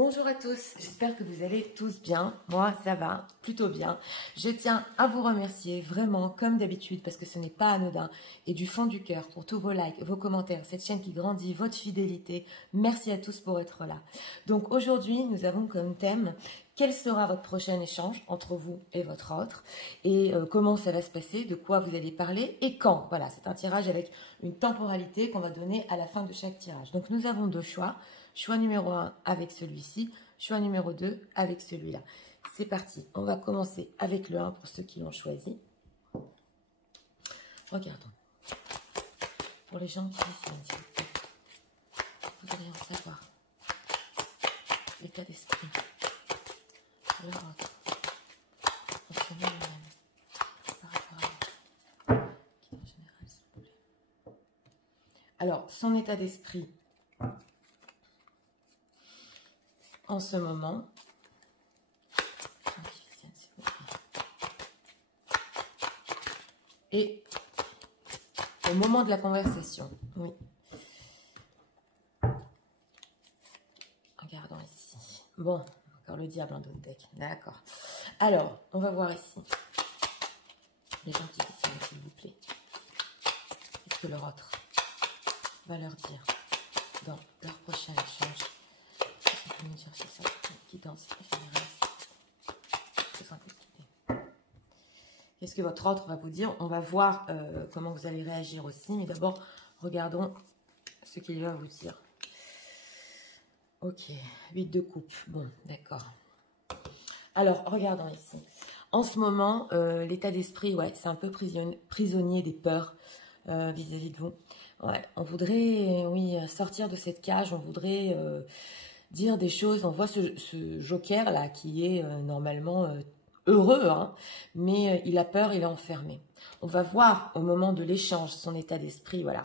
Bonjour à tous, j'espère que vous allez tous bien. Moi, ça va plutôt bien. Je tiens à vous remercier vraiment, comme d'habitude, parce que ce n'est pas anodin, et du fond du cœur, pour tous vos likes, vos commentaires, cette chaîne qui grandit, votre fidélité. Merci à tous pour être là. Donc aujourd'hui, nous avons comme thème quel sera votre prochain échange entre vous et votre autre, et comment ça va se passer, de quoi vous allez parler et quand. Voilà, c'est un tirage avec une temporalité qu'on va donner à la fin de chaque tirage. Donc nous avons deux choix. Choix numéro 1 avec celui-ci, choix numéro 2 avec celui-là. C'est parti, on va commencer avec le 1 pour ceux qui l'ont choisi. Regardons. Pour les gens qui dessinent, vous allez en savoir l'état d'esprit, leur autre, en ce même par rapport à vous, qui en général, s'il vous plaît. Alors, son état d'esprit en ce moment, et au moment de la conversation, oui. Regardons ici. Bon, encore le diable en d'autres decks. D'accord. Alors, on va voir ici. Les gens qui dessinent, s'il vous plaît. Qu'est-ce que leur autre va leur dire dans leur prochain échange? Me dire c'est ça qui danse. Qu'est-ce que votre autre va vous dire? On va voir comment vous allez réagir aussi, mais d'abord regardons ce qu'il va vous dire. Ok, 8 de coupe. Bon, d'accord. Alors, regardons ici. En ce moment, l'état d'esprit, ouais, c'est un peu prisonnier des peurs vis-à-vis de vous. Ouais, on voudrait, oui, sortir de cette cage, on voudrait dire des choses. On voit ce joker là qui est normalement heureux, hein, mais il a peur, il est enfermé. On va voir au moment de l'échange son état d'esprit, voilà.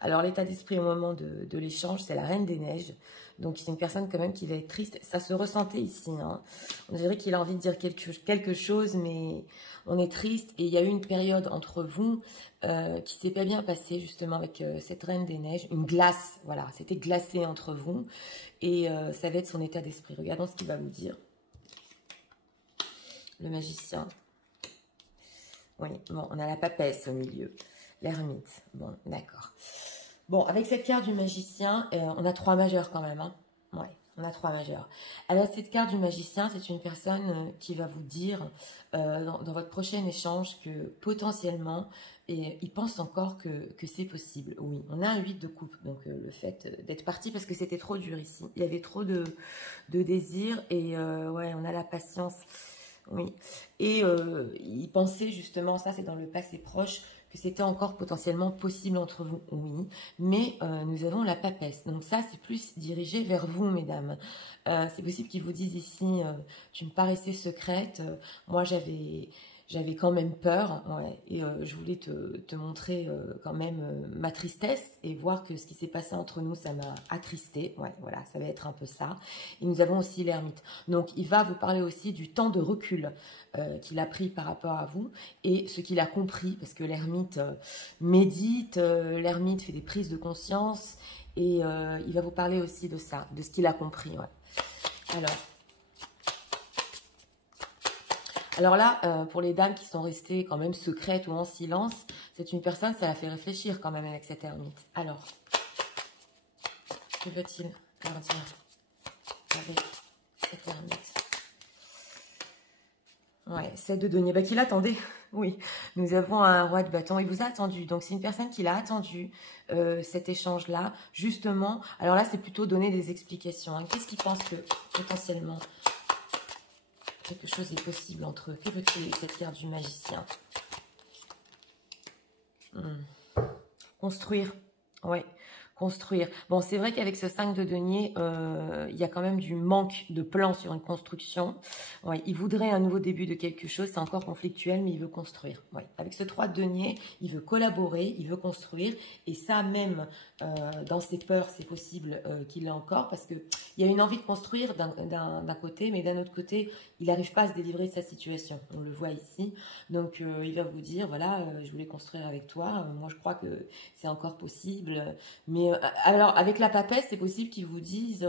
Alors l'état d'esprit au moment de l'échange, c'est la Reine des Neiges. Donc c'est une personne quand même qui va être triste. Ça se ressentait ici, hein. On dirait qu'il a envie de dire quelque chose, mais on est triste. Et il y a eu une période entre vous qui s'est pas bien passée justement avec cette Reine des Neiges. Une glace, voilà, c'était glacé entre vous. Et ça va être son état d'esprit. Regardons ce qu'il va vous dire. Le magicien. Oui, bon, on a la papesse au milieu. L'ermite. Bon, d'accord. Bon, avec cette carte du magicien, on a 3 majeurs quand même. Hein. Ouais, on a 3 majeurs. Alors, cette carte du magicien, c'est une personne qui va vous dire dans votre prochain échange que potentiellement, et il pense encore que c'est possible. Oui, on a un 8 de coupe. Donc, le fait d'être parti, parce que c'était trop dur ici. Il y avait trop de désirs et ouais, on a la patience. Oui, et il pensait justement, ça c'est dans le passé proche, que c'était encore potentiellement possible entre vous, oui, mais nous avons la papesse, donc ça c'est plus dirigé vers vous, mesdames. C'est possible qu'ils vous disent ici, tu me paraissais secrète, moi j'avais quand même peur, ouais, et je voulais te montrer quand même ma tristesse et voir que ce qui s'est passé entre nous, ça m'a attristé. Ouais, voilà, ça va être un peu ça. Et nous avons aussi l'ermite. Donc, il va vous parler aussi du temps de recul qu'il a pris par rapport à vous et ce qu'il a compris, parce que l'ermite médite, l'ermite fait des prises de conscience et il va vous parler aussi de ça, de ce qu'il a compris. Ouais. Alors là, pour les dames qui sont restées quand même secrètes ou en silence, c'est une personne, ça la fait réfléchir quand même avec cette ermite. Alors, que veut-il leur dire avec cette ermite? Ouais, 7 de denier. Bah, qu'il attendait. Oui, nous avons un roi de bâton. Il vous a attendu. Donc, c'est une personne qui l'a attendu, cet échange-là, justement. Alors là, c'est plutôt donner des explications. Hein. Qu'est-ce qu'il pense que, potentiellement, quelque chose est possible entre eux? Que veut-il cette carte du magicien? Construire. Ouais, construire. Bon, c'est vrai qu'avec ce 5 de denier, il y a quand même du manque de plan sur une construction. Ouais, il voudrait un nouveau début de quelque chose. C'est encore conflictuel, mais il veut construire. Ouais. Avec ce 3 de denier, il veut collaborer, il veut construire. Et ça, même dans ses peurs, c'est possible qu'il l'ait encore. Parce qu'il y a une envie de construire d'un côté, mais d'un autre côté, il n'arrive pas à se délivrer de sa situation. On le voit ici. Donc, il va vous dire, voilà, je voulais construire avec toi. Moi, je crois que c'est encore possible. Mais alors, avec la papesse, c'est possible qu'ils vous disent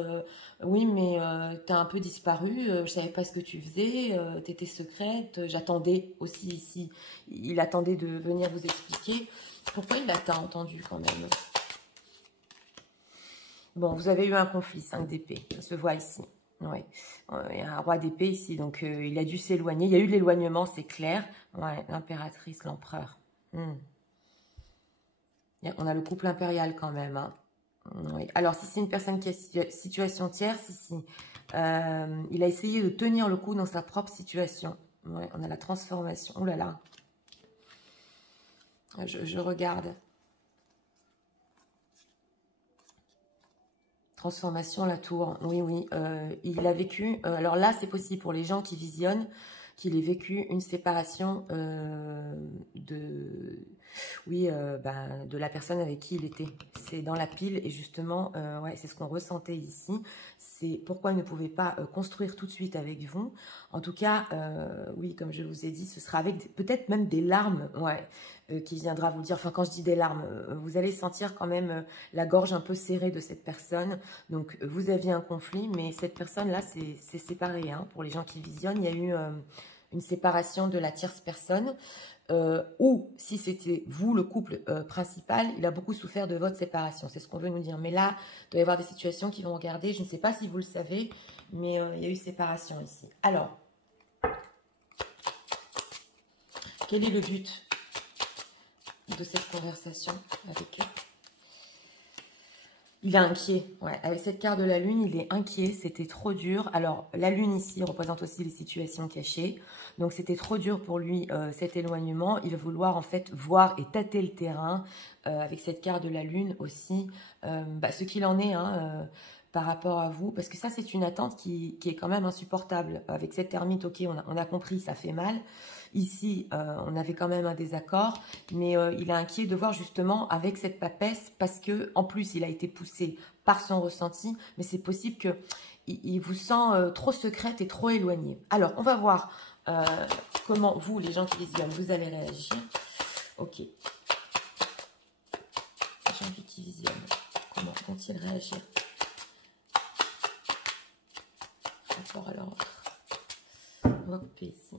oui, mais t'as un peu disparu, je savais pas ce que tu faisais, t'étais secrète, j'attendais aussi ici. Il attendait de venir vous expliquer. Pourquoi il t'a entendu quand même? Bon, vous avez eu un conflit, 5 d'épée, ça se voit ici. Ouais. Il y a un roi d'épée ici, donc il a dû s'éloigner. Il y a eu de l'éloignement, c'est clair. Ouais, l'impératrice, l'empereur. On a le couple impérial quand même. Hein. Oui. Alors, si c'est une personne qui est situation tierce, ici, il a essayé de tenir le coup dans sa propre situation. Ouais, on a la transformation. Oh là là. Je regarde. Transformation, la tour. Oui, oui. Il a vécu... alors là, c'est possible pour les gens qui visionnent qu'il ait vécu une séparation de la personne avec qui il était. C'est dans la pile et justement, ouais, c'est ce qu'on ressentait ici. C'est pourquoi il ne pouvait pas construire tout de suite avec vous. En tout cas, oui, comme je vous ai dit, ce sera avec peut-être même des larmes, ouais, qui viendra vous dire, enfin quand je dis des larmes, vous allez sentir quand même la gorge un peu serrée de cette personne. Donc vous aviez un conflit, mais cette personne-là, c'est séparé. Hein. Pour les gens qui visionnent, il y a eu une séparation de la tierce personne. Ou si c'était vous, le couple principal, il a beaucoup souffert de votre séparation. C'est ce qu'on veut nous dire. Mais là, il doit y avoir des situations qui vont regarder. Je ne sais pas si vous le savez, mais il y a eu séparation ici. Alors, quel est le but de cette conversation avec eux? Il est inquiet, ouais. Avec cette carte de la lune, il est inquiet, c'était trop dur. Alors, la lune ici représente aussi les situations cachées. Donc, c'était trop dur pour lui, cet éloignement. Il va vouloir, en fait, voir et tâter le terrain. Avec cette carte de la lune aussi, ce qu'il en est, hein, par rapport à vous. Parce que ça, c'est une attente qui est quand même insupportable. Avec cette ermite, ok, on a compris, ça fait mal. Ici, on avait quand même un désaccord, mais il est inquiet de voir justement avec cette papesse, parce que en plus, il a été poussé par son ressenti, mais c'est possible qu'il vous sent trop secrète et trop éloignée. Alors, on va voir comment vous, les gens qui visionnent, vous allez réagir. Ok. Les gens qui visionnent, comment vont-ils réagir par rapport à leur autre? On va couper ici.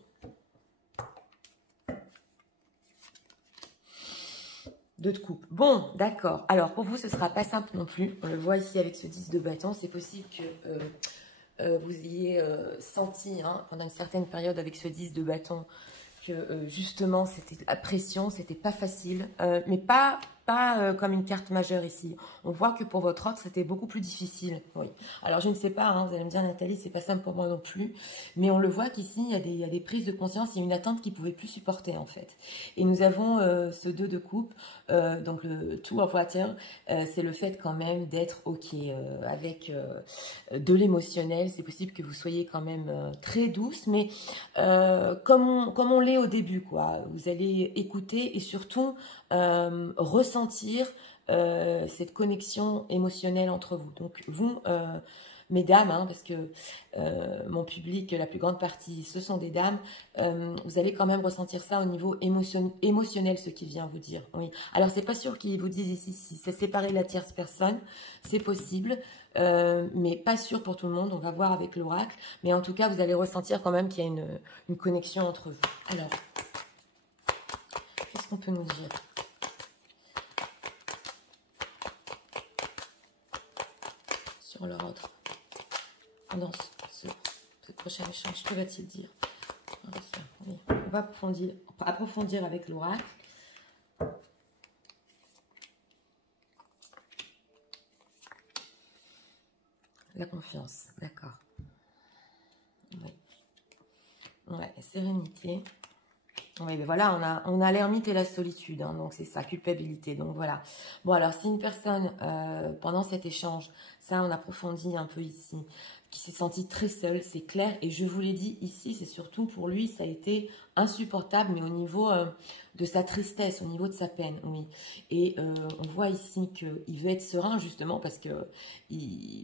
Deux de coupe. Bon, d'accord. Alors, pour vous, ce ne sera pas simple non plus. On le voit ici avec ce 10 de bâton. C'est possible que vous ayez senti, hein, pendant une certaine période avec ce 10 de bâton, que justement, c'était la pression, c'était pas facile. Mais pas comme une carte majeure ici. On voit que pour votre autre, c'était beaucoup plus difficile. Oui. Alors, je ne sais pas, hein, vous allez me dire, Nathalie, c'est pas simple pour moi non plus. Mais on le voit qu'ici, il y a des prises de conscience, il y a une attente qu'ils ne pouvaient plus supporter, en fait. Et nous avons ce 2 de coupe, donc le Two of Water, c'est le fait quand même d'être OK avec de l'émotionnel. C'est possible que vous soyez quand même très douce, mais comme on l'est au début, quoi. Vous allez écouter et surtout ressentir cette connexion émotionnelle entre vous. Donc vous, mesdames, hein, parce que mon public, la plus grande partie, ce sont des dames, vous allez quand même ressentir ça au niveau émotionnel, ce qu'il vient vous dire. Oui. Alors, c'est pas sûr qu'ils vous disent ici si c'est séparé de la tierce personne, c'est possible, mais pas sûr pour tout le monde, on va voir avec l'oracle, mais en tout cas, vous allez ressentir quand même qu'il y a une connexion entre vous. Alors, qu'est-ce qu'on peut nous dire ? Sur leur autre. Pendant ce prochain échange, que va-t-il dire? Oui. On va approfondir avec l'oracle. La confiance, d'accord. Oui. Ouais, sérénité. Oui, ben voilà, on a l'ermite et la solitude, hein, donc c'est ça, culpabilité. Donc voilà. Bon, alors si une personne, pendant cet échange, ça on approfondit un peu ici, qui s'est senti très seul, c'est clair. Et je vous l'ai dit ici, c'est surtout pour lui, ça a été insupportable, mais au niveau de sa tristesse, au niveau de sa peine, oui. Et on voit ici qu'il veut être serein, justement, parce que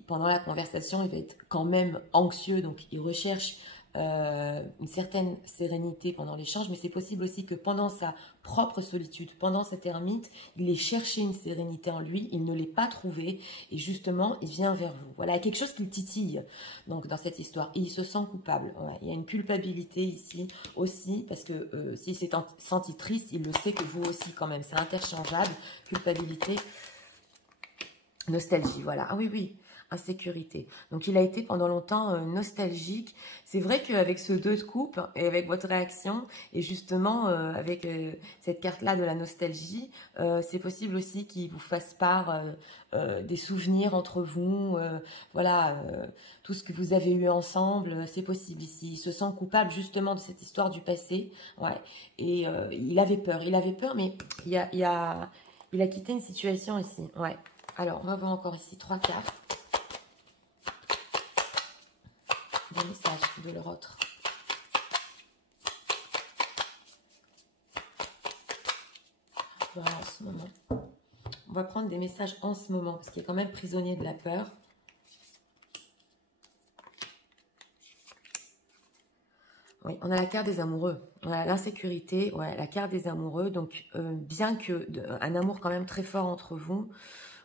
pendant la conversation, il va être quand même anxieux, donc il recherche une certaine sérénité pendant l'échange, mais c'est possible aussi que pendant sa propre solitude, pendant cette ermite, il ait cherché une sérénité en lui, il ne l'ait pas trouvée, et justement, il vient vers vous. Voilà, il y a quelque chose qui le titille donc, dans cette histoire, et il se sent coupable. Ouais, il y a une culpabilité ici aussi, parce que s'il s'est senti triste, il le sait que vous aussi quand même, c'est interchangeable, culpabilité, nostalgie, voilà. Ah oui, oui, insécurité. Donc, il a été pendant longtemps nostalgique. C'est vrai qu'avec ce 2 de coupe et avec votre réaction, et justement avec cette carte-là de la nostalgie, c'est possible aussi qu'il vous fasse part des souvenirs entre vous, voilà, tout ce que vous avez eu ensemble, c'est possible ici. Il se sent coupable justement de cette histoire du passé, ouais. Et il avait peur, mais il a quitté une situation ici, ouais. Alors, on va voir encore ici 3 cartes. Des messages de leur autre. Voilà, en ce moment. On va prendre des messages en ce moment, parce qu'il est quand même prisonnier de la peur. Oui, on a la carte des amoureux. On a l'insécurité, ouais, la carte des amoureux. Donc, bien que un amour quand même très fort entre vous,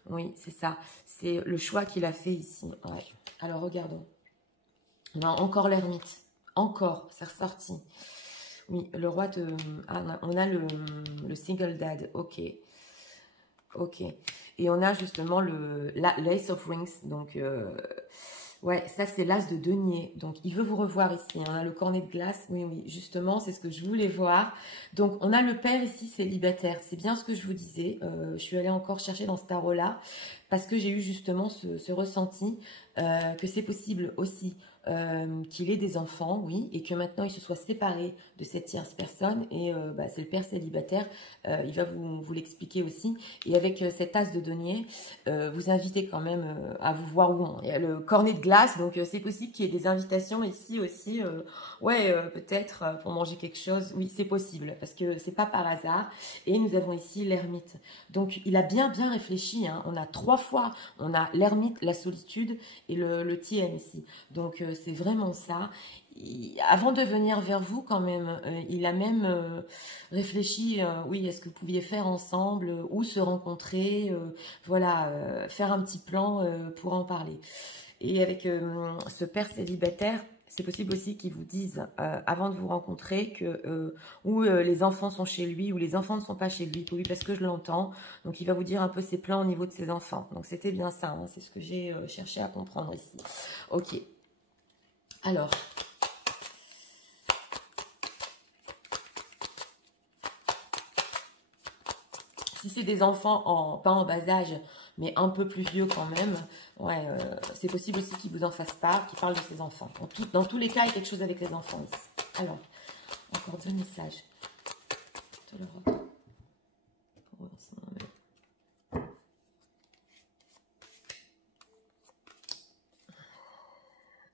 oui, c'est ça. C'est le choix qu'il a fait ici. Ouais. Alors, regardons. On a encore l'ermite. Encore, c'est ressorti. Oui, le roi de... Ah, on a le single dad. Ok. Ok. Et on a justement l'Ace of Rings. Donc, ouais, ça c'est l'As de denier. Donc, il veut vous revoir ici. On a le cornet de glace. Oui, oui, justement, c'est ce que je voulais voir. Donc, on a le père ici célibataire. C'est bien ce que je vous disais. Je suis allée encore chercher dans ce tarot-là parce que j'ai eu justement ce ressenti que c'est possible aussi qu'il ait des enfants, oui, et que maintenant il se soit séparé de cette tierce personne, et bah, c'est le père célibataire, il va vous l'expliquer aussi, et avec cet as de denier, vous invitez quand même à vous voir où on. Il y a le cornet de glace, donc c'est possible qu'il y ait des invitations ici aussi, ouais, peut-être pour manger quelque chose, oui, c'est possible, parce que c'est pas par hasard, et nous avons ici l'ermite. Donc il a bien réfléchi, hein. On a 3 fois, on a l'ermite, la solitude, et le TM ici. Donc, c'est vraiment ça. Avant de venir vers vous, quand même, il a même réfléchi, oui, est-ce que vous pouviez faire ensemble, ou se rencontrer, voilà, faire un petit plan pour en parler. Et avec ce père célibataire, c'est possible aussi qu'il vous dise, avant de vous rencontrer, que les enfants sont chez lui, ou les enfants ne sont pas chez lui. Oui, parce que je l'entends. Donc, il va vous dire un peu ses plans au niveau de ses enfants. Donc, c'était bien ça. Hein, c'est ce que j'ai cherché à comprendre ici. Ok. Alors. Si c'est des enfants, pas en bas âge, mais un peu plus vieux quand même, ouais, c'est possible aussi qu'ils vous en fassent part, qu'ils parlent de ses enfants. Dans tous les cas, il y a quelque chose avec les enfants ici. Alors, encore 2 messages.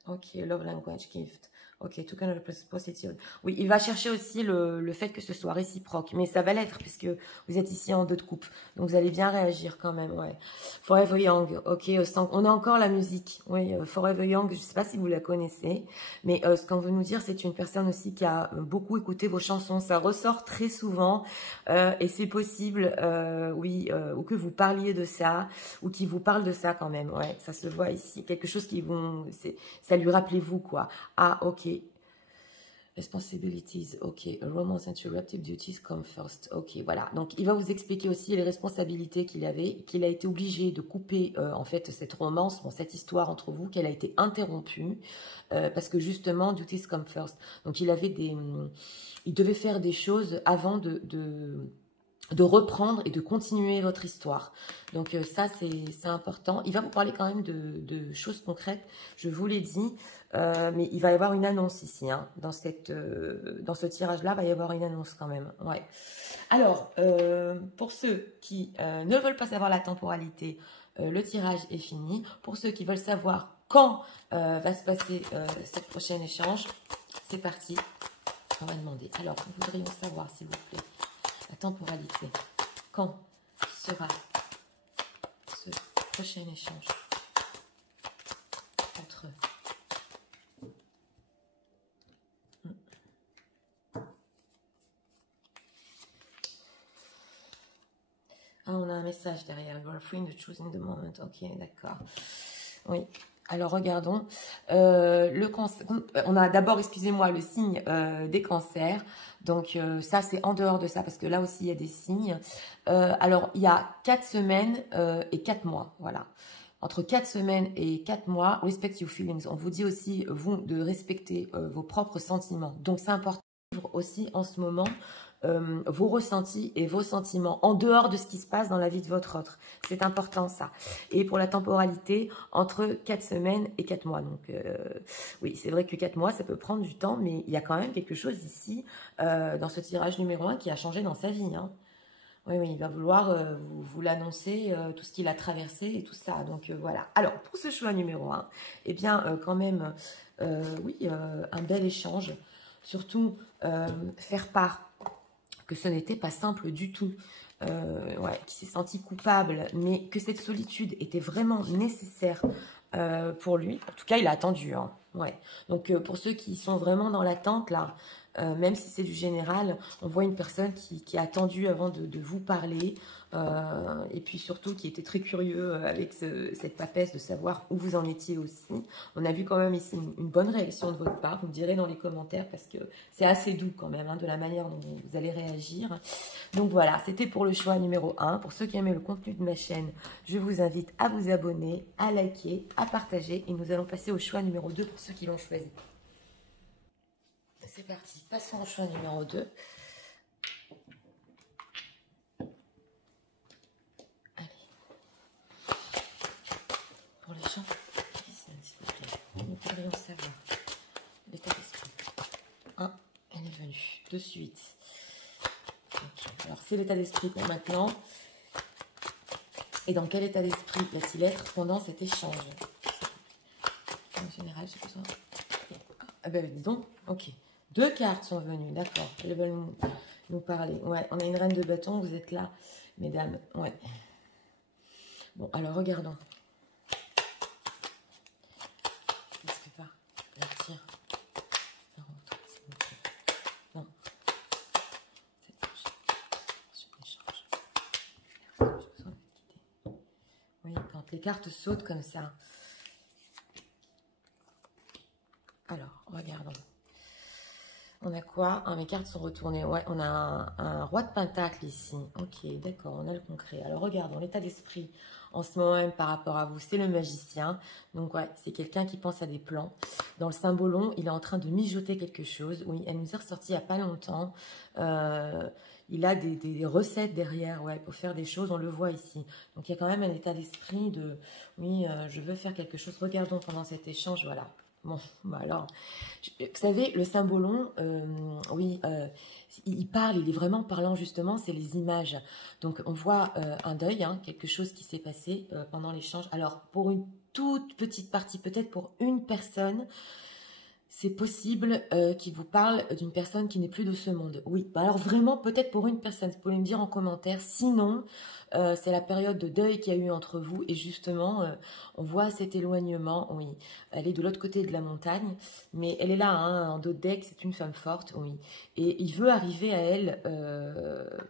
Ok, love language gift. Ok, tout kind of positive. Oui, il va chercher aussi le fait que ce soit réciproque. Mais ça va l'être puisque vous êtes ici en 2 de coupe. Donc, vous allez bien réagir quand même, ouais. Forever Young. Ok, on a encore la musique. Oui, Forever Young, je ne sais pas si vous la connaissez. Mais ce qu'on veut nous dire, c'est une personne aussi qui a beaucoup écouté vos chansons. Ça ressort très souvent. Et c'est possible, oui, ou que vous parliez de ça, ou qui vous parle de ça quand même. Ouais, ça se voit ici. Quelque chose qui vous... Ça lui rappelez-vous, quoi. Ah, ok. Responsibilities, ok. Romance interrupted duties come first. Ok, voilà. Donc, il va vous expliquer aussi les responsabilités qu'il avait, qu'il a été obligé de couper, en fait, cette romance, bon, cette histoire entre vous, qu'elle a été interrompue, parce que justement, duties come first. Donc, il avait il devait faire des choses avant de reprendre et de continuer votre histoire. Donc ça, c'est important. Il va vous parler quand même de choses concrètes, je vous l'ai dit, mais il va y avoir une annonce ici. Hein, dans ce tirage-là, il va y avoir une annonce quand même. Ouais. Alors, pour ceux qui ne veulent pas savoir la temporalité, le tirage est fini. Pour ceux qui veulent savoir quand va se passer cette prochaine échange, c'est parti. On va demander. Alors, nous voudrions savoir, s'il vous plaît, la temporalité. Quand sera ce prochain échange entre message derrière. You are free to choose in the moment. Ok, d'accord. Oui. Alors, regardons. Le cancer, on a d'abord, excusez-moi, le signe des cancers. Donc, ça, c'est en dehors de ça, parce que là aussi, il y a des signes. Alors, il y a 4 semaines et 4 mois. Voilà. Entre 4 semaines et 4 mois, respect your feelings. On vous dit aussi, vous, de respecter vos propres sentiments. Donc, c'est important de vivre aussi en ce moment vos ressentis et vos sentiments en dehors de ce qui se passe dans la vie de votre autre. C'est important ça. Et pour la temporalité, entre 4 semaines et 4 mois. Donc oui, c'est vrai que 4 mois, ça peut prendre du temps, mais il y a quand même quelque chose ici, dans ce tirage numéro 1 qui a changé dans sa vie. Hein. Oui, oui, il va vouloir vous l'annoncer, tout ce qu'il a traversé et tout ça. Donc voilà. Alors, pour ce choix numéro 1, eh bien, quand même, oui, un bel échange. Surtout, faire part que ce n'était pas simple du tout, ouais, qui s'est senti coupable, mais que cette solitude était vraiment nécessaire pour lui. En tout cas, il a attendu. Hein. Ouais. Donc, pour ceux qui sont vraiment dans l'attente, là, même si c'est du général, on voit une personne qui a attendu avant de vous parler, et puis surtout qui était très curieux avec cette papesse de savoir où vous en étiez aussi. On a vu quand même ici une bonne réaction de votre part, vous me direz dans les commentaires, parce que c'est assez doux quand même, hein, de la manière dont vous allez réagir. Donc voilà, c'était pour le choix numéro 1. Pour ceux qui aimaient le contenu de ma chaîne, je vous invite à vous abonner, à liker, à partager, et nous allons passer au choix numéro 2 pour ceux qui l'ont choisi. C'est parti, passons au choix numéro 2. Allez. Pour les gens, s'il vous plaît, nous pourrions savoir l'état d'esprit. 1, elle est venue. De suite. Okay. Alors, c'est l'état d'esprit pour maintenant. Et dans quel état d'esprit va-t-il être pendant cet échange? En général, j'ai besoin... Ah ben, dis donc, ok. 2 cartes sont venues, d'accord. Elles veulent nous parler. Ouais, on a une reine de bâton, vous êtes là, mesdames. Ouais. Bon, alors, regardons. Est-ce que pas la tire? Non. Oui, quand les cartes sautent comme ça. Alors, regardons. On a quoi? Ah, mes cartes sont retournées. Ouais, on a un roi de pentacle ici. Ok, d'accord, on a le concret. Alors, regardons l'état d'esprit en ce moment même par rapport à vous. C'est le magicien. Donc, ouais, c'est quelqu'un qui pense à des plans. Dans le symbolon, il est en train de mijoter quelque chose. Oui, elle nous est ressortie il n'y a pas longtemps. Il a des recettes derrière, ouais, pour faire des choses. On le voit ici. Donc, il y a quand même un état d'esprit de... Oui, je veux faire quelque chose. Regardons pendant cet échange, voilà. Bon, bah alors, vous savez, le symbolon, oui, il parle, il est vraiment parlant justement, c'est les images. Donc, on voit un deuil, hein, quelque chose qui s'est passé pendant l'échange. Alors, pour une toute petite partie, peut-être pour une personne, c'est possible qu'il vous parle d'une personne qui n'est plus de ce monde. Oui, bah alors vraiment, peut-être pour une personne, vous pouvez me dire en commentaire. Sinon, c'est la période de deuil qu'il y a eu entre vous. Et justement, on voit cet éloignement. Oui, elle est de l'autre côté de la montagne. Mais elle est là, hein, en dos de deck, c'est une femme forte. Oui. Et il veut arriver à elle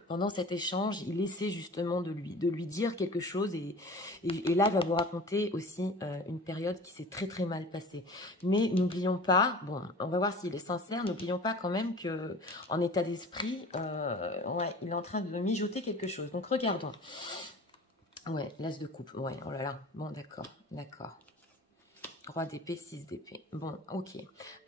pendant cet échange. Il essaie justement de lui dire quelque chose. Et là, il va vous raconter aussi une période qui s'est très très mal passée. Mais n'oublions pas, bon, on va voir s'il est sincère, n'oublions pas quand même que en état d'esprit, ouais, il est en train de mijoter quelque chose. Donc regardons. Ouais, l'as de coupe. Ouais, oh là là. Bon, d'accord, d'accord. Roi d'épée, 6 d'épée. Bon, ok.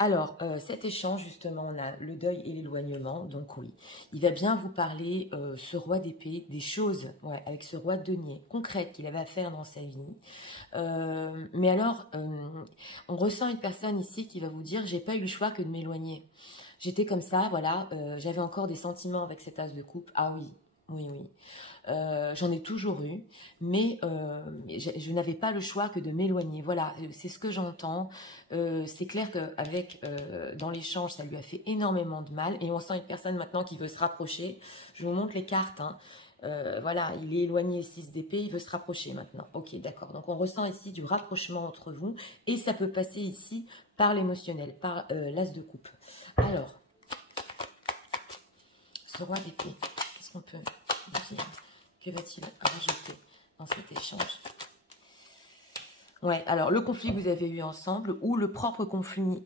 Alors, cet échange, justement, on a le deuil et l'éloignement. Donc, oui, il va bien vous parler, ce roi d'épée, des choses, ouais, avec ce roi de denier, concrètes qu'il avait à faire dans sa vie. Mais alors, on ressent une personne ici qui va vous dire, j'ai pas eu le choix que de m'éloigner. J'étais comme ça, voilà, j'avais encore des sentiments avec cet as de coupe. Ah oui, oui, oui. J'en ai toujours eu, mais je n'avais pas le choix que de m'éloigner. Voilà, c'est ce que j'entends. C'est clair qu'avec dans l'échange, ça lui a fait énormément de mal. Et on sent une personne maintenant qui veut se rapprocher. Je vous montre les cartes. Hein. Voilà, il est éloigné 6 d'épée, il veut se rapprocher maintenant. Ok, d'accord. Donc on ressent ici du rapprochement entre vous. Et ça peut passer ici par l'émotionnel, par l'as de coupe. Alors, ce roi d'épée, qu'est-ce qu'on peut dire? Que va-t-il rajouter dans cet échange? Ouais, alors le conflit que vous avez eu ensemble ou le propre conflit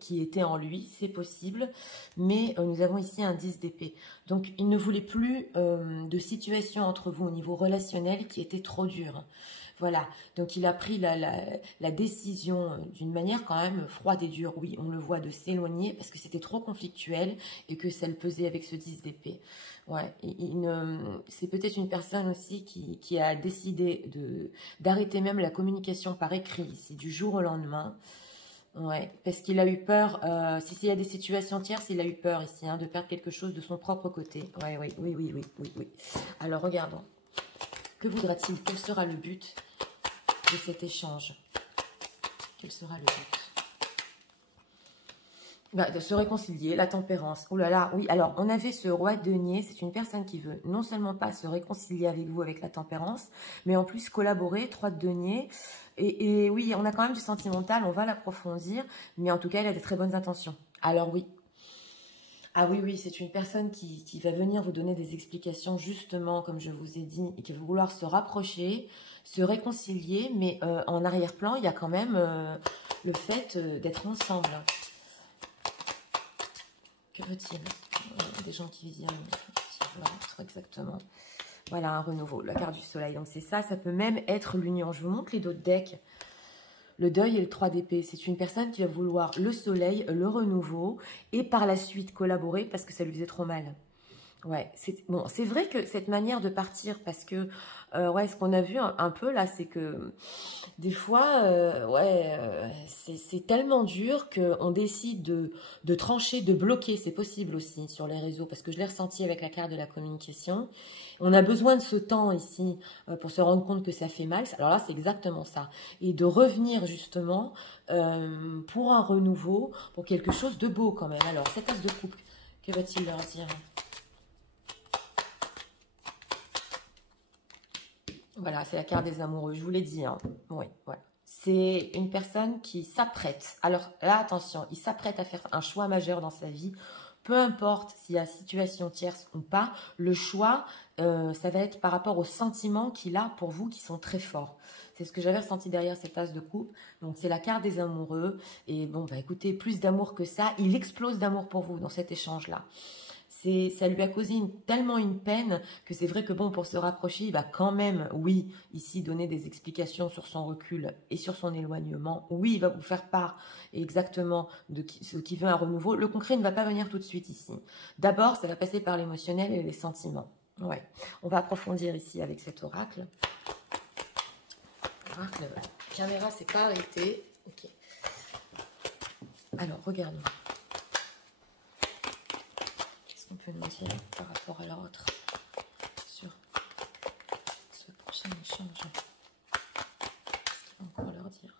qui était en lui, c'est possible. Mais nous avons ici un 10 d'épée. Donc, il ne voulait plus de situation entre vous au niveau relationnel qui était trop dure. Voilà, donc il a pris la décision d'une manière quand même froide et dure, oui, on le voit, de s'éloigner parce que c'était trop conflictuel et que ça le pesait avec ce 10 d'épée. Ouais, c'est peut-être une personne aussi qui a décidé d'arrêter même la communication par écrit ici, du jour au lendemain. Ouais, parce qu'il a eu peur, s'il y a des situations tierces, il a eu peur ici, hein, de perdre quelque chose de son propre côté. Ouais, oui, oui, oui, oui, oui, oui. Alors, regardons. Que voudra-t-il? Quel sera le but de cet échange? Quel sera le but? Bah, de se réconcilier, la tempérance. Oh là là, oui. Alors, on avait ce roi de denier. C'est une personne qui veut non seulement pas se réconcilier avec vous, avec la tempérance, mais en plus collaborer, 3 de denier. Et oui, on a quand même du sentimental, on va l'approfondir. Mais en tout cas, elle a de très bonnes intentions. Alors oui. Ah oui, oui, c'est une personne qui va venir vous donner des explications, justement, comme je vous ai dit, et qui va vouloir se rapprocher, se réconcilier. Mais en arrière-plan, il y a quand même le fait d'être ensemble. Que veut-il? Des gens qui viennent. Exactement. Voilà, un renouveau. La carte du soleil. Donc, c'est ça. Ça peut même être l'union. Je vous montre les deux decks. Le deuil et le 3 d'épée. C'est une personne qui va vouloir le soleil, le renouveau. Et par la suite collaborer parce que ça lui faisait trop mal. Ouais, bon, c'est vrai que cette manière de partir, parce que ouais, ce qu'on a vu un peu là, c'est que des fois, c'est tellement dur qu'on décide de trancher, de bloquer. C'est possible aussi sur les réseaux, parce que je l'ai ressenti avec la carte de la communication. On a besoin de ce temps ici pour se rendre compte que ça fait mal. Alors là, c'est exactement ça. Et de revenir justement pour un renouveau, pour quelque chose de beau quand même. Alors, cet as de coupe, que va-t-il leur dire ? Voilà, c'est la carte des amoureux, je vous l'ai dit. Hein. Oui, voilà. C'est une personne qui s'apprête. Alors là, attention, il s'apprête à faire un choix majeur dans sa vie. Peu importe s'il y a situation tierce ou pas, le choix, ça va être par rapport aux sentiments qu'il a pour vous qui sont très forts. C'est ce que j'avais ressenti derrière cette as de coupe. Donc, c'est la carte des amoureux. Et bon, bah écoutez, plus d'amour que ça. Il explose d'amour pour vous dans cet échange-là. Ça lui a causé tellement une peine que c'est vrai que bon, pour se rapprocher, il va quand même, oui, ici donner des explications sur son recul et sur son éloignement. Oui, il va vous faire part exactement de ce qui veut un renouveau. Le concret ne va pas venir tout de suite ici. D'abord, ça va passer par l'émotionnel et les sentiments. Ouais. On va approfondir ici avec cet oracle. Oracle, la caméra s'est pas arrêtée. Ok. Alors, regardons. Peut nous dire par rapport à l'autre sur ce prochain échange. Qu'est-ce qu'il va encore leur dire?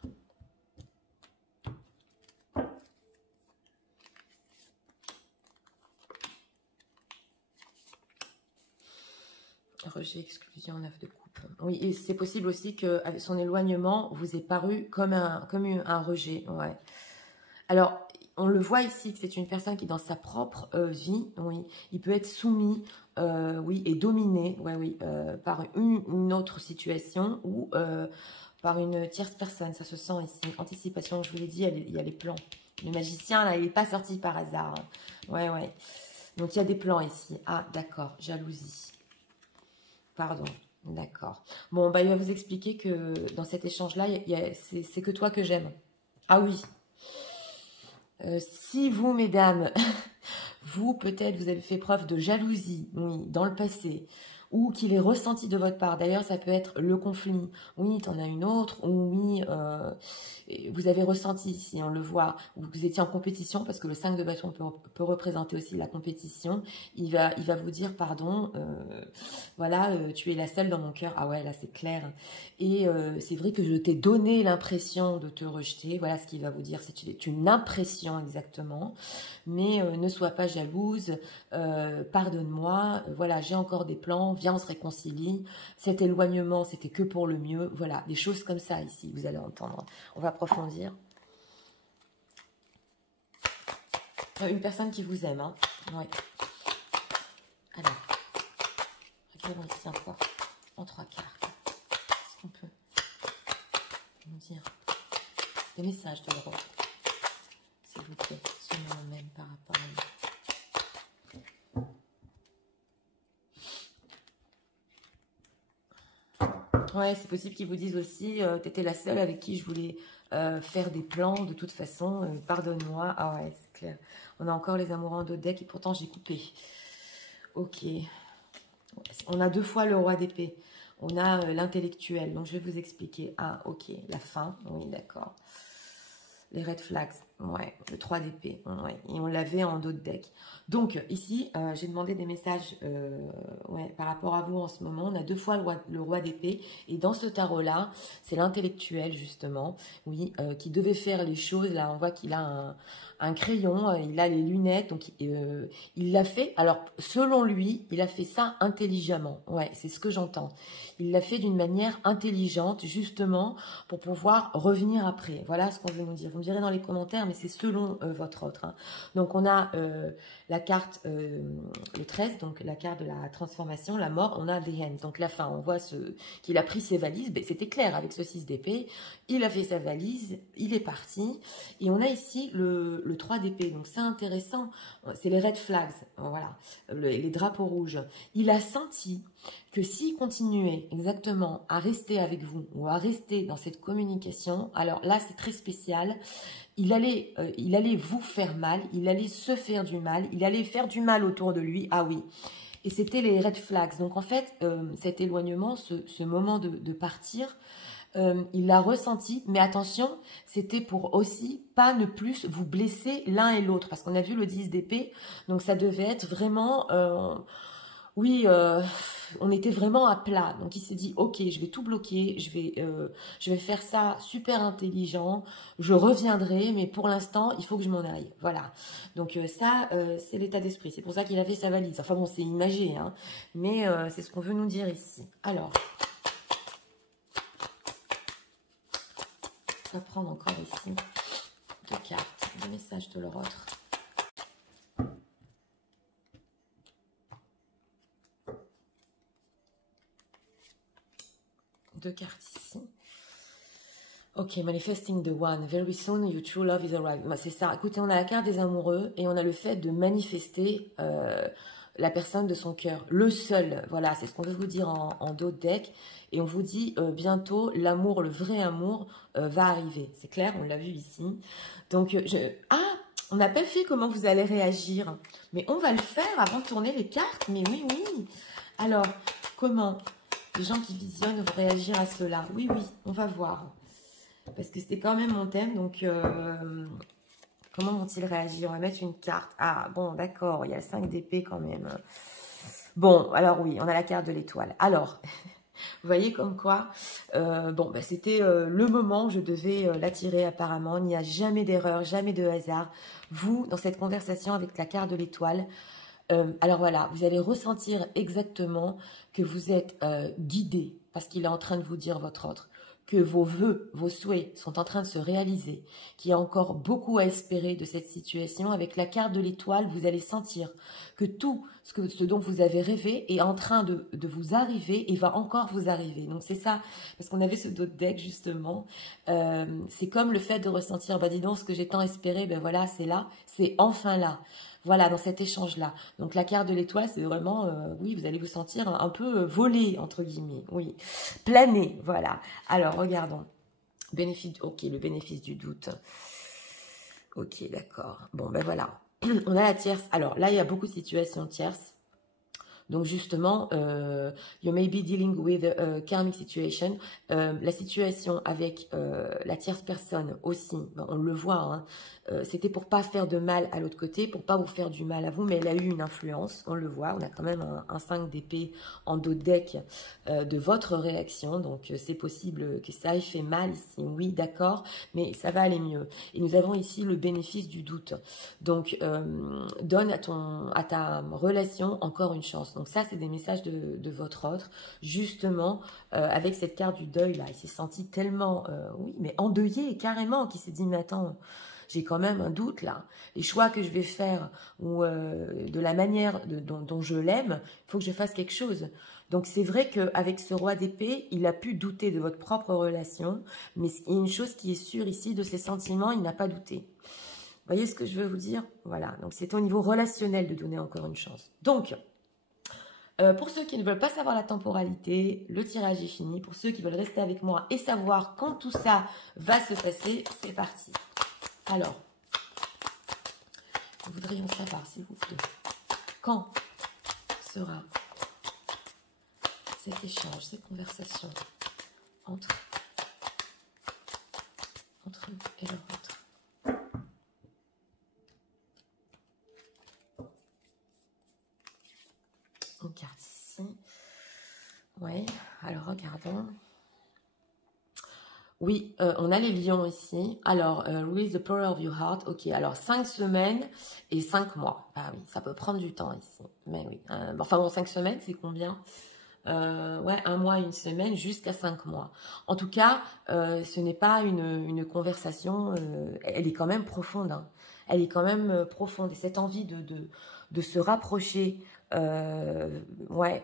Rejet, exclusion, 9 de coupe. Oui, et c'est possible aussi que son éloignement vous ait paru comme un rejet. Ouais. Alors, on le voit ici que c'est une personne qui, dans sa propre vie, oui, il peut être soumis, oui, et dominé, ouais, oui, par une autre situation ou par une tierce personne. Ça se sent ici. Anticipation, je vous l'ai dit, il y a les plans. Le magicien, là, il n'est pas sorti par hasard. Ouais, ouais. Donc, il y a des plans ici. Ah, d'accord. Jalousie. Pardon. D'accord. Bon, bah, il va vous expliquer que dans cet échange-là, c'est que toi que j'aime. Ah oui. Si vous, mesdames, vous, peut-être, vous avez fait preuve de jalousie, oui, dans le passé, ou qu'il est ressenti de votre part. D'ailleurs, ça peut être le conflit. Oui, t'en as une autre, ou oui, vous avez ressenti ici, on le voit, vous étiez en compétition, parce que le 5 de bâton peut représenter aussi la compétition. Il va vous dire, pardon, voilà, tu es la seule dans mon cœur. Ah ouais, là, c'est clair. Et c'est vrai que je t'ai donné l'impression de te rejeter. Voilà ce qu'il va vous dire, c'est une impression exactement. Mais ne sois pas jalouse, pardonne-moi, voilà, j'ai encore des plans, viens, on se réconcilie. Cet éloignement, c'était que pour le mieux. Voilà, des choses comme ça ici, vous allez entendre. On va approfondir. Une personne qui vous aime, hein. Ouais. Alors, Voyons ici encore, en 3 cartes. Est-ce qu'on peut nous dire des messages de l'Europe, s'il vous plaît, selon même par rapport à lui. Ouais, c'est possible qu'ils vous disent aussi, tu étais la seule avec qui je voulais faire des plans, de toute façon, pardonne-moi. Ah ouais, c'est clair. On a encore les amoureux en dos de deck et pourtant j'ai coupé. Ok. On a 2 fois le roi d'épée. On a l'intellectuel, donc je vais vous expliquer. Ah, ok, la fin, oui, d'accord. Les red flags, ouais, le 3 d'épée, ouais, et on l'avait en dos de deck. Donc, ici, j'ai demandé des messages ouais, par rapport à vous en ce moment. On a 2 fois le roi d'épée, et dans ce tarot-là, c'est l'intellectuel, justement, oui, qui devait faire les choses. Là, on voit qu'il a un crayon, il a les lunettes, donc il l'a fait. Alors, selon lui, il a fait ça intelligemment, ouais, c'est ce que j'entends. Il l'a fait d'une manière intelligente, justement, pour pouvoir revenir après. Voilà ce qu'on veut nous dire. Vous me direz dans les commentaires, mais c'est selon votre autre. Hein. Donc, on a la carte, le 13, donc la carte de la transformation, la mort. On a The End, donc la fin. On voit qu'il a pris ses valises. Ben, c'était clair avec ce 6 d'épée. Il a fait sa valise, il est parti. Et on a ici le 3 d'épée. Donc, c'est intéressant. C'est les red flags, voilà, les drapeaux rouges. Il a senti que s'il continuait exactement à rester avec vous ou à rester dans cette communication, alors là c'est très spécial, il allait vous faire mal, il allait se faire du mal, il allait faire du mal autour de lui, ah oui. Et c'était les red flags. Donc en fait, cet éloignement, ce moment de partir, il l'a ressenti, mais attention, c'était pour aussi pas ne plus vous blesser l'un et l'autre, parce qu'on a vu le 10 d'épée, donc ça devait être vraiment... oui, on était vraiment à plat. Donc, il s'est dit, ok, je vais tout bloquer, je vais faire ça super intelligent, je reviendrai, mais pour l'instant, il faut que je m'en aille. Voilà. Donc, ça, c'est l'état d'esprit. C'est pour ça qu'il a fait sa valise. Enfin bon, c'est imagé, hein, mais c'est ce qu'on veut nous dire ici. Alors, on va prendre encore ici 2 cartes, des messages de leur autre. Deux cartes ici. Ok, manifesting the one. Very soon, your true love is arriving. C'est ça. Écoutez, on a la carte des amoureux et on a le fait de manifester la personne de son cœur. Le seul. Voilà, c'est ce qu'on veut vous dire en dos de deck. Et on vous dit bientôt, l'amour, le vrai amour va arriver. C'est clair, on l'a vu ici. Donc, ah, on n'a pas fait comment vous allez réagir. Mais on va le faire avant de tourner les cartes. Mais oui, oui. Alors, comment les gens qui visionnent vont réagir à cela? Oui, oui, on va voir. Parce que c'était quand même mon thème, donc comment vont-ils réagir? On va mettre une carte. Ah, bon, d'accord, il y a le 5 d'épée quand même. Bon, alors oui, on a la carte de l'étoile. Alors, vous voyez comme quoi, bon, bah, c'était le moment où je devais l'attirer apparemment. Il n'y a jamais d'erreur, jamais de hasard. Vous, dans cette conversation avec la carte de l'étoile, alors voilà, vous allez ressentir exactement que vous êtes guidé parce qu'il est en train de vous dire votre autre, que vos vœux, vos souhaits sont en train de se réaliser, qu'il y a encore beaucoup à espérer de cette situation. Avec la carte de l'étoile, vous allez sentir que tout ce dont vous avez rêvé est en train de vous arriver et va encore vous arriver. Donc c'est ça, parce qu'on avait ce dos de deck justement. C'est comme le fait de ressentir, bah dis donc, ce que j'ai tant espéré, ben voilà, c'est là, c'est enfin là. Voilà, dans cet échange-là. Donc, la carte de l'étoile, c'est vraiment, oui, vous allez vous sentir un peu volé, entre guillemets. Oui, plané, voilà. Alors, regardons. Ok, le bénéfice du doute. Ok, d'accord. Bon, ben voilà. On a la tierce. Alors, là, il y a beaucoup de situations tierces. Donc justement, you may be dealing with a karmic situation. La situation avec la tierce personne aussi, on le voit, hein, c'était pour pas faire de mal à l'autre côté, pour pas vous faire du mal à vous, mais elle a eu une influence, on le voit. On a quand même un 5 d'épée en dos de deck de votre réaction, donc c'est possible que ça ait fait mal ici, oui, d'accord, mais ça va aller mieux. Et nous avons ici le bénéfice du doute. Donc, donne à ta relation encore une chance. Donc ça, c'est des messages de votre autre, justement, avec cette carte du deuil, là. Il s'est senti tellement, oui, mais endeuillé, carrément, qu'il s'est dit, mais attends, j'ai quand même un doute, là. Les choix que je vais faire, ou de la manière dont je l'aime, il faut que je fasse quelque chose. Donc c'est vrai qu'avec ce roi d'épée, il a pu douter de votre propre relation, mais il y a une chose qui est sûre ici, de ses sentiments, il n'a pas douté. Vous voyez ce que je veux vous dire? Voilà, donc c'est au niveau relationnel de donner encore une chance. Donc, pour ceux qui ne veulent pas savoir la temporalité, le tirage est fini. Pour ceux qui veulent rester avec moi et savoir quand tout ça va se passer, c'est parti. Alors, nous voudrions savoir, s'il vous plaît, quand sera cet échange, cette conversation entre eux et leur autre. Une carte ici. Oui, alors regardons. Oui, on a les lions ici. Alors, release the power of your heart. Ok, alors 5 semaines et 5 mois. Ah oui, ça peut prendre du temps ici. Mais oui, enfin bon, 5 semaines, c'est combien? Ouais, 1 mois, 1 semaine, jusqu'à 5 mois. En tout cas, ce n'est pas une conversation, elle est quand même profonde. Hein. Elle est quand même profonde. Et cette envie de se rapprocher, ouais,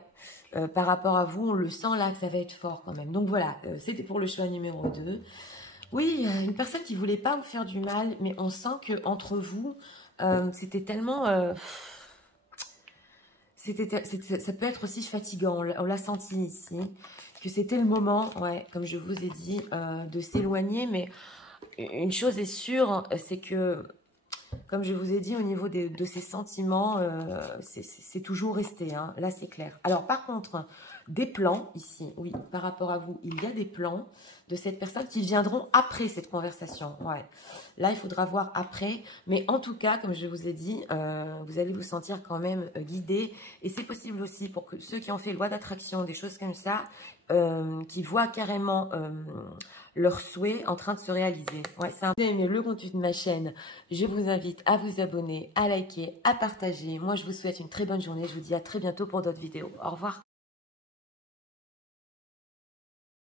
par rapport à vous, on le sent là que ça va être fort quand même. Donc voilà, c'était pour le choix numéro 2. Oui, une personne qui ne voulait pas vous faire du mal, mais on sent qu'entre vous, c'était tellement... ça peut être aussi fatigant, on l'a senti ici, que c'était le moment, ouais, comme je vous ai dit, de s'éloigner. Mais une chose est sûre, c'est que, comme je vous ai dit, au niveau de ses sentiments, c'est toujours resté, hein, là c'est clair. Alors par contre, des plans ici, oui, par rapport à vous, il y a des plans de cette personne qui viendront après cette conversation. Ouais. Là, il faudra voir après. Mais en tout cas, comme je vous ai dit, vous allez vous sentir quand même guidé. Et c'est possible aussi pour que ceux qui ont fait loi d'attraction, des choses comme ça, qui voient carrément leurs souhaits en train de se réaliser. Ouais, si vous avez aimé le contenu de ma chaîne, je vous invite à vous abonner, à liker, à partager. Moi, je vous souhaite une très bonne journée. Je vous dis à très bientôt pour d'autres vidéos. Au revoir.